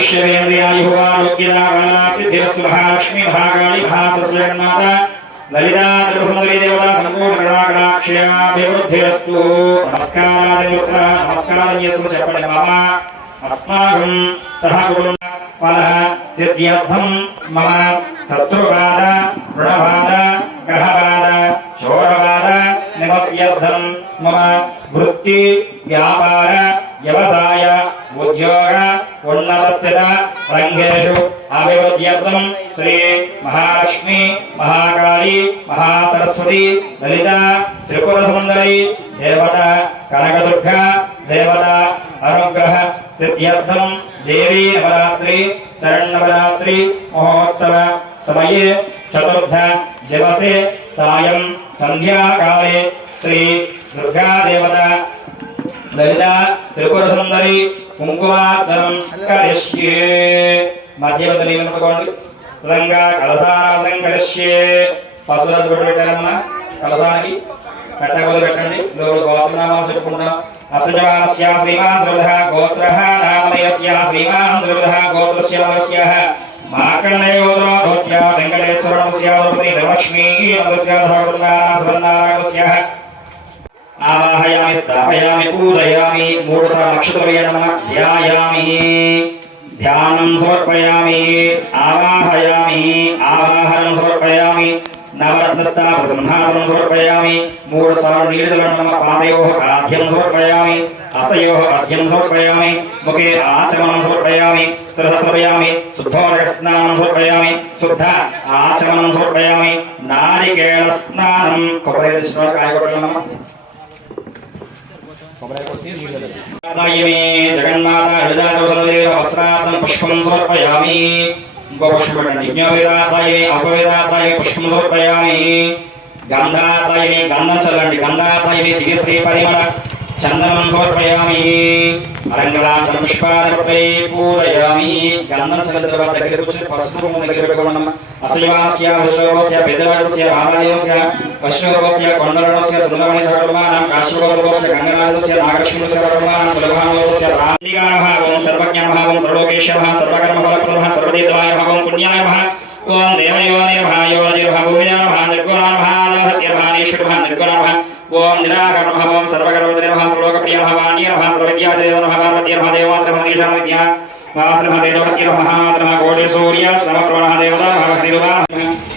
आयुष्यवेन्द्रियायुवारोग्यदासिद्धिरस्तु महालक्ष्मी महाकाली महासरस्वती ललिता त्रिपुरसुंदरी देवता संपूर्णकलाकटाक्षयाभिवृद्धिरस्तु नमस्कारादिमुद्रा मम अस्माकं सह गुरुं फलः सिद्ध्यर्थं मम शत्रुबाध ऋणबाध ग्रहबाध शोरबाध निमत्यर्थं मम वृत्ति व्यापार व्यवसाय उद्योग उन्नतस्थित रंगेषु अभिवृद्ध्यर्थं श्री महालक्ष्मी महाकाली महासरस्वती ललिता त्रिपुरसुंदरी देवता कनकदुर्गा देवता अनुग्रह सिद्ध्यर्थं देवी नवरात्रि शरण्नवरात्रि महोत्सव समये चतुर्थ दिवसे सायं संध्याकाले श्री दुर्गा देवता ललिता त्रिपुरसुंदरी कुंकुमार्चनं करिष्ये मध्यवतनी नमकोंडि రంగా కలసారాధన కరిష్యే పసురస్ పెట్టారమ్మా కలసానికి పెట్టగోలు పెట్టండి లోపల గోత్రనామం చెప్పుకుంటాం అసజమానస్య శ్రీమాన్ శ్రీధ గోత్రః నామయస్య శ్రీమాన్ శ్రీధ గోత్రస్య వస్యః మార్కండేయోద్రోధస్య వెంకటేశ్వరస్య ద్రౌపది లక్ష్మీ నమస్య భగవన్నారాయణస్య ఆవాహయామి స్థాపయామి పూజయామి మూడు నక్షత్రయ నమః ధ్యాయామి ध्यानं समर्पयामि आवाहयामि आवाहनं समर्पयामि नवरत्नस्थापसंहारं समर्पयामि मूढसारणीलवर्णं पादयोः आद्यं समर्पयामि हस्तयोः आद्यं समर्पयामि मुखे आचमनं समर्पयामि सरसमर्पयामि शुद्धोदकस्नानं समर्पयामि शुद्ध आचमनं समर्पयामि नारिकेलस्नानं कोपरेश्वरकायकोट्टं जगन्माता हृदय वस्त्रार्थं पुष्पं समर्पयामि यज्ञोपवेदाय अपवेदाय पुष्पं समर्पयामि गंधाय गंधं चल्लंడి गंधाय दिव्यश्री परिमळ चंदनं समर्पयामि अरंगलांतर पुष्पार्पणे पूजयामि गंधं चल्लिన తర్వాత దగ్గర కూర్చొని పసుపు కుంకుమ దగ్గర పెట్టుకోండి అసయవాస్య విశ్వవస్య పెదవాస్య ఆలయస్య పశ్చిమవస్య కొండలస్య సుందరమణి సర్వమానం కాశ్మీరవస్య గంగనాథస్య నాగలక్ష్మీస్య సర్వమానం సులభానవస్య రాందిగానః సర్వజ్ఞనః సర్వోకేశనః సర్వకర్మఫలప్రదః సర్వదేవాయనః పుణ్యాయనః ఓం దేవయోనిర్భ యోజిర్భ భూయానః నిర్గుణానః సత్యభానేశ్వరః నిర్గుణానః ఓం నిరాకర్మః ఓం సర్వకర్మనిర్భ సర్వలోకప్రియః వాణ్యః సర్వవిద్యాదేవనః పార్వతీర్భ దేవాత్రః నీషాః విద్యా వాస్రః దేవకర్మః మహాత్మః కోటి సూర్య సమప్రభః దేవతాః హరిరువా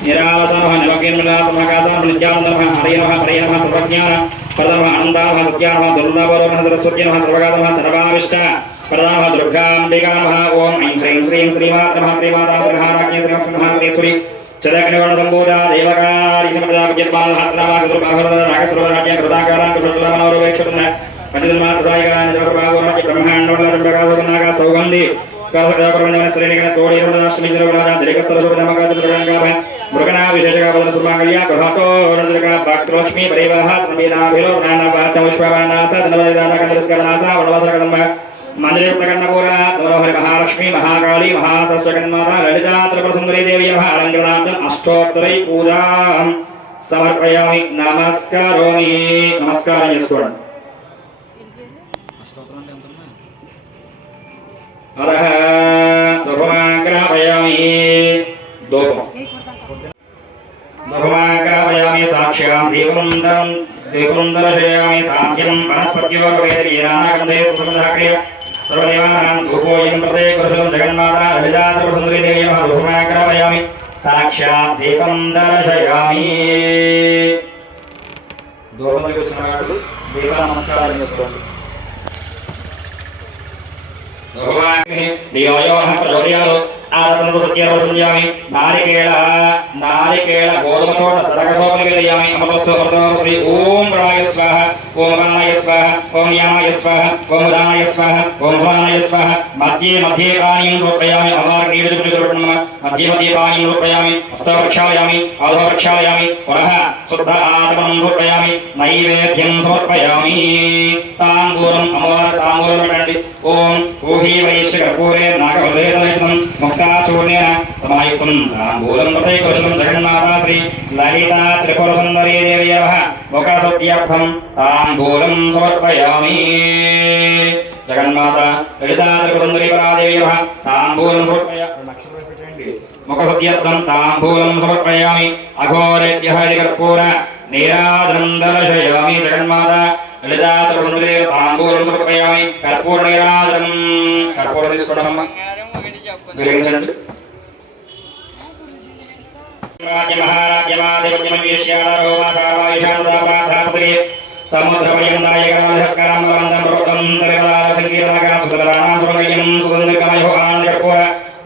నిరాలసనః నిమగ్నమలాసమకాసః నిత్యానందః హరినః హరినః సర్వజ్ఞాన ప్రథమః అనంతాః సత్యానః దుర్లభోరమః సరస్వత్యనః సర్వగాతః సర్వావిష్ట ప్రదానః దుర్గాంబికానః ఓం ఐం హ్రీం శ్రీం శ్రీమాత్రః శ్రీమాతా శ్రీహారాజ్ఞ శ్రీమహాదేశ్వరి చదగ్నివణ సంబోధా దేవకారి సమదాపజ్యత్మానః హత్రామః చతుర్బాహుర నాగసర్వరాజ్ఞ కృతాకారాం కృతమనోరవేక్షతున పండితమాత్రాయగాన జగద్బాహురమధ్య బ్రహ్మాండవలజంబగాసోగనాగా సౌగంధి కాసకదాపరమణ శ్రేణిగణ తోడిరుణాశ్రమిద్రవరాజ దిరికస్తరశోభనమకాచంద్రగంగాభ మృగనా విశేషగాపద సుమాంగళ్య గృహతో రజక భక్తలక్ష్మీ పరివాహ త్రమీనాభిలో ప్రాణపాచముష్పవానాస ధనవదానకందస్కరణాస వనవాసకదంబ మంజరేప్తకర్ణపూరణ మనోహరి మహాలక్ష్మీ మహాకాళీ మహాసరస్వతన్మాత లలితా త్రిపురసుందరీ దేవి అలంకరణార్థం అష్టోత్తరై పూజాం సమర్పయామి నమస్కారోమి నమస్కారం చేసుకోండి అరహ ధూపమాగ్రహపయామి ధూపం ధూపమాగ్రహపయామి సాక్ష్యాం దీపం దర్శయామి సాంఖ్యం వనస్పత్యోర్వేదీనాగంధే సుగంధాక్రియ సర్వదేవానాం ధూపోయం ప్రదే కురుషం జగన్మాతా లలితా త్రిపురసుందరీ దేవి ధూపమాగ్రహపయామి సాక్షాత్ దీపం దర్శయామి ధూపం చూస్తున్నవాడు దీప నమస్కారం చేసుకోండి ఆరతనసత్యరోజుయామి నారికేళ గోధుమచోట సరగసోపని వేదయామి అమృతస్వప్రదోపరి ఓం ప్రణాయ స్వాహ ఓం ప్రాణాయ స్వాహ ఓం యామాయ స్వాహ ఓం ఉదానాయ స్వాహ ఓం స్వానాయ స్వాహ మధ్యే మధ్యే పానీయం సమర్పయామి అవార్ణీయుడుకుడుకుడుకుడుకుడుమ మధ్యే మధ్యే పానీయం సమర్పయామి హస్తో ప్రక్షాళయామి ఆధో ప్రక్షాళయామి పునః శుద్ధ ఆచమనం సమర్పయామి నైవేద్యం సమర్పయామి తాంబూలం అమ్మవారి తాంబూలం పెట్టండి ఓం ఊహీ వైశ్య కర్పూరే నాగవలేదం ముక్తాచూర్ణేన సమాయుక్తం తాంబూలం ప్రతే కుశలం జగన్నాథ శ్రీ లలితా త్రిపురసుందరీ దేవ్యః ముఖశుద్ధ్యర్థం తాంబూలం సమర్పయామి జగన్మాతా లలితా త్రిపురసుందరీ పరాదేవి నమః తాంబూలం సమర్పయామి ముఖశుద్ధ్యర్థం తాంబూలం సమర్పయామి అఘోరేభ్యః కర్పూర నీరాజనం దర్శయామి జగన్మాతా లలితా త్రిపురసుందరీ తాంబూలం సమర్పయామి కర్పూర నీరాజనం కర్పూర తీసుకోవడం వెలిగించండి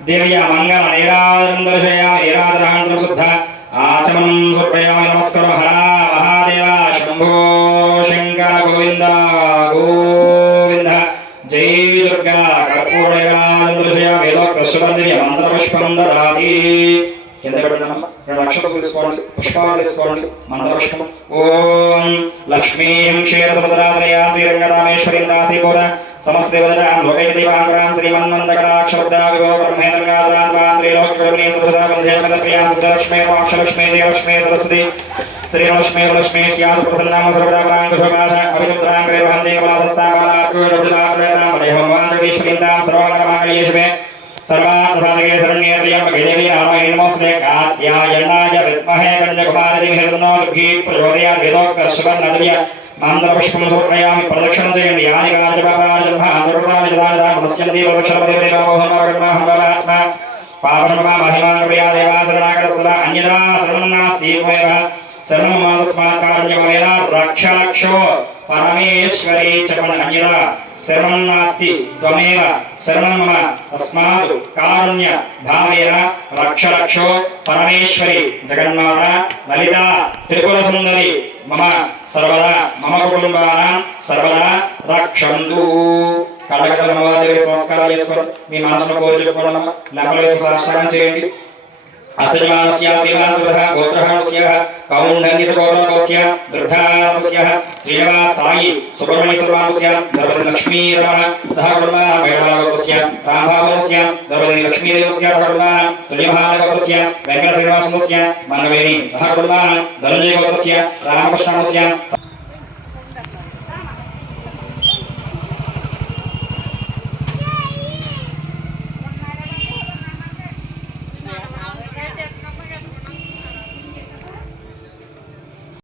దివ్య మంగళ నీరాజనం దర్శయామి నీరాజనానందం శుద్ధ ఆచమనం సమర్పయామి నమస్కారం హర మహాదేవ శంభో శంకర గోవింద గోవింద జై దుర్గా కర్పూర నీరాజనం దర్శయామి లోకసువర్ణియ మంత్రపుష్పం దదాతి కింద పెట్టండి రెండు అక్షతలు తీసుకోండి పుష్పాలు తీసుకోండి మంత్రపుష్పం ఓం లక్ష్మీం క్షీరసముద్రాత్రయామి రంగరామేశ్వరీం దాసీభూత సమస్తదేవతాం లోకైకదీపాంకరాం శ్రీమన్మందకటాక్షరుద్రా విభో బ్రహ్మేంద్రగాధరాన్ వాంద్రీలోకృతమేంద్రప్రియాం సుధలక్ష్మే మోక్షలక్ష్మే దేవలక్ష్మే సరస్వతి శ్రీలక్ష్మే లక్ష్మే శ్యాసు ప్రసన్నామ సర్వదాపరాంకుశోకాశ అభిరుద్రాం గ్రేవహందే కళాసంస్థాపనార్కురుద్రాం సర్వమంగళమాంగళ్యేషుమే सर्वार्थसाधके शरण्येत्र्यम्बके देवी नारायणी नमोऽस्तुते कात्यायनाय विद्महे कन्याकुमारी तन्नो दुर्गी प्रचोदयात् वेदोक्तसुवर्णदिव्य मन्त्रपुष्पं समर्पयामि प्रदक्षिणं चेयन्ति यानि कानिजपापाजन्मानुर्गुणानि जनानि नमस्यन्ति प्रदक्षिणपतिदेवामोहमात्मा पावनमा महिमान्प्रिया देवा शरणागतसुरा अन्यदा शरणं नास्ति त्वमेव शरणं मातस्मात् कारुण्यमयेन रक्षरक्षो परमेश्वरी च अन्यदा शरणं नास्ति त्वमेव शरणं मम तस्मात् कारुण्य भावेन रक्ष रक्षो परमेश्वरी जगन्माता ललिता त्रिपुरसुंदरी मम सर्वदा मम कुटुंबानां सर्वदा रक्षन्तु కడగడ నమోదేవి సంస్కారాలు చేసుకోండి మీ మనసులో కోరి చెప్పుకోండి లెక్కలు సాష్టాంగం చేయండి అసజమానస్య దేవాసురః గోత్రహస్య కౌండన్యస్కోరకస్య దృఢాస్య శ్రీవా సాయి సుబ్రహ్మణ్య సర్వాస్య ద్రౌపది లక్ష్మీ రమణ సహ కుటుంబ వైభవస్య రామభావస్య ద్రౌపది లక్ష్మీ దేవస్య కుటుంబ తుల్యమహానగరస్య వెంకట శ్రీనివాసస్య మంగవేణి సహ కుటుంబ ధనంజయ గోత్రస్య రామకృష్ణస్య